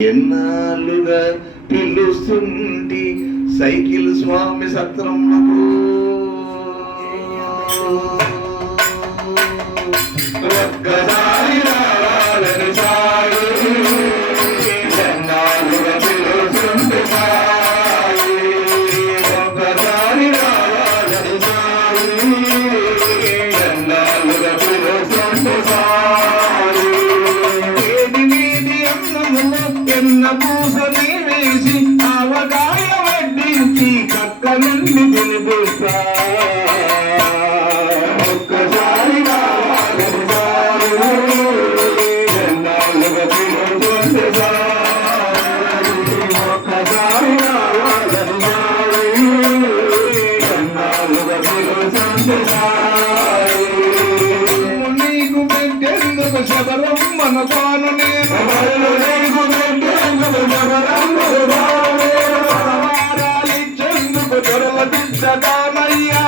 ఎన్నాళ్ళుగా పిలుస్తుంటి cycle స్వామి సత్రమునకు ఒక్కసారి రావాలని సాయి ఎన్నాళ్ళుగా పిలుస్తుంటి సాయి ఒక్కసారి రావాలని సాయి ఎన్నాళ్ళుగా పిలుస్తుంటి సాయి ఏది వీధి అన్నములో ఎన్న పూసని వేసి ఆవకాయ వడ్డించి కక్క నుండి తినిపిస్తా ఒక్కసారి రావాలని సాయి ఎన్నాళ్ళుగా పిలుస్తుంటి సాయి ఒక్కసారి రావాలని సాయి ఎన్నాళ్ళుగా పిలుస్తుంటి సాయి నీకు పెట్టేందుకు శబరం మనకోను నేను నీకు పెట్టేందుకు శబరం మనకోను దొరల దిద్దగానయ్యా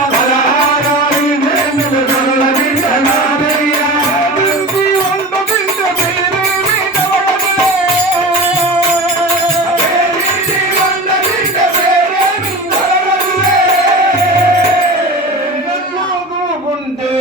ఉంటే